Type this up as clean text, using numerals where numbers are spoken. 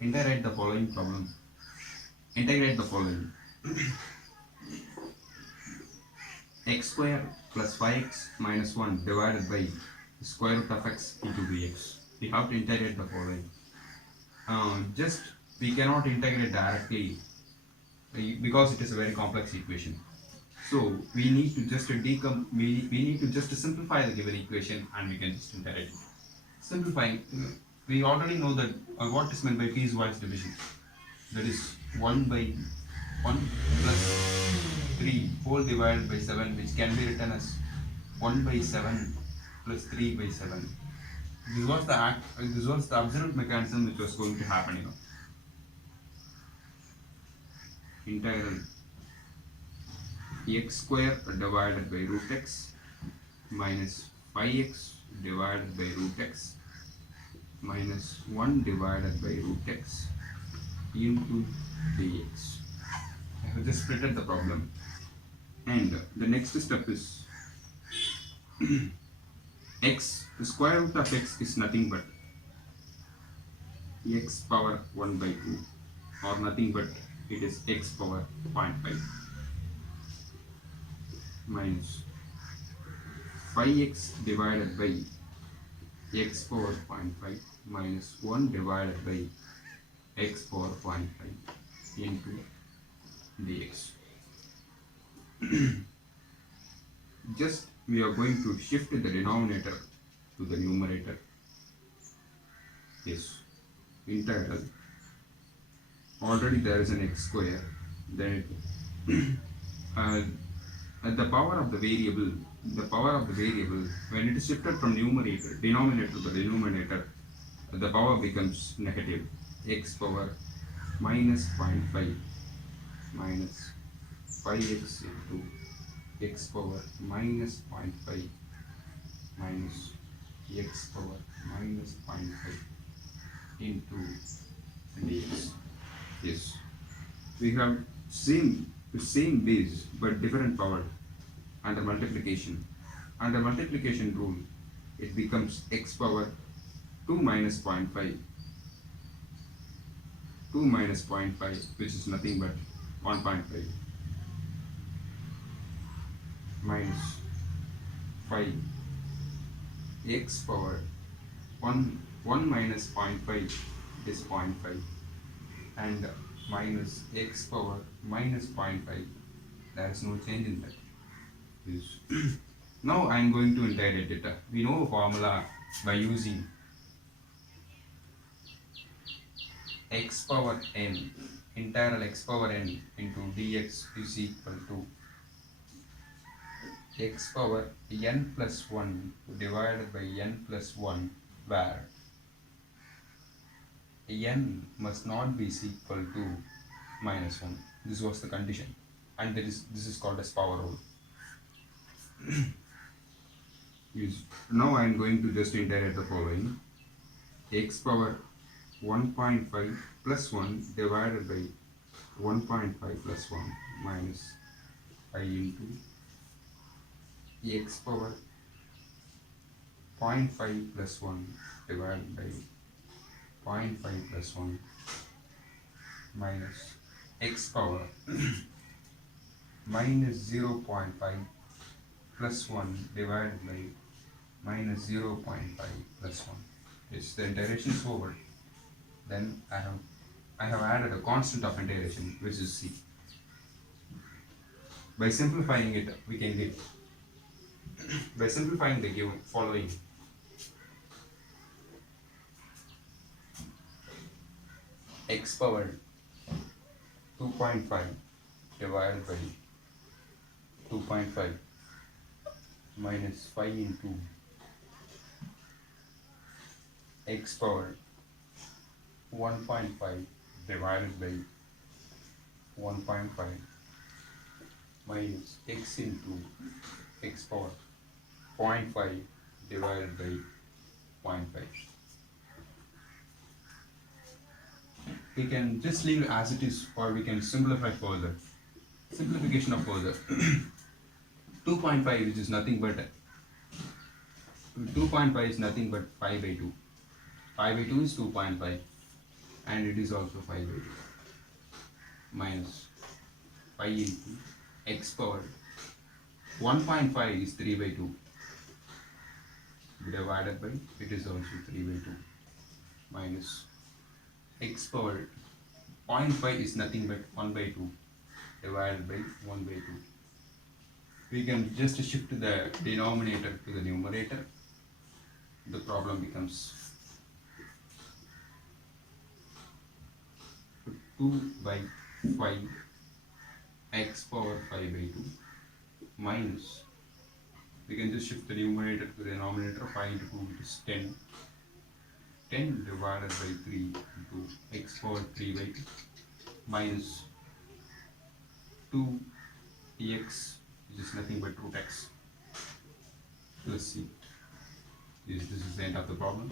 integrate the following problem. Integrate the following. X square plus 5x minus 1 divided by the square root of x into dx. We have to integrate the following. Just we cannot integrate directly because it is a very complex equation. So we need to just we need to just simplify the given equation and we can just integrate it. Simplifying, we already know that what is meant by piecewise division. That is 1 by 1 plus 3 whole divided by 7, which can be written as 1 by 7 plus 3 by 7. This was the absolute mechanism which was going to happen, Integral x square divided by root x minus 5x divided by root x minus 1 divided by root x into dx. I have just splitted the problem. And the next step is x, the square root of x is nothing but x power 1 by 2, or nothing but it is x power 0.5 minus 5x divided by x power 0.5 minus 1 divided by x power 0.5 into dx. Just we are going to shift the denominator to the numerator. Yes, integral. Already there is an x square. Then the power of the variable, when it is shifted from denominator to the denominator, the power becomes negative. X power minus 0.5 minus 5x into x power minus 0.5 minus x power minus 0.5 into dx. Yes, we have same base but different power. Under multiplication rule, it becomes x power 2 minus 0.5, which is nothing but 1.5 minus 5 x power 1 minus 0.5 is 0.5 and minus x power minus 0.5. There is no change in that. Yes. Now I am going to integrate it. We know a formula by using x power n, integral x power n into dx is equal to x power n plus 1 divided by n plus 1, where n must not be equal to minus 1. This was the condition, and this is called as power rule. Yes. Now I am going to just integrate the following: x power 1.5 plus 1 divided by 1.5 plus 1 minus I into x power 0.5 plus 1 divided by 0.5 plus 1 minus x power minus 0.5 plus 1 divided by minus 0.5 plus 1. Yes, the integration is over. Then I have added a constant of integration, which is c. By simplifying it, we can get, by simplifying the given following: x power 2.5 divided by 2.5 minus 5 into x power 1.5 divided by 1.5 minus x into x power 0.5 divided by 0.5. We can just leave it as it is, or we can simplify further. Simplification of further. 2.5, which is nothing but 2.5 is nothing but 5 by 2. 5 by 2 is 2.5. and it is also 5 by 2 minus 5 into x power 1.5 is 3 by 2 divided by it is also 3 by 2 minus x power zero point 0.5 is nothing but 1 by 2 divided by 1 by 2. We can just shift the denominator to the numerator. The problem becomes 2 by 5 x power 5 by 2 minus, we can just shift the numerator to the denominator. 5 into 2 it is 10. 10 divided by 3 into x power 3 by 2 minus 2x, which is nothing but root x plus c. This is the end of the problem.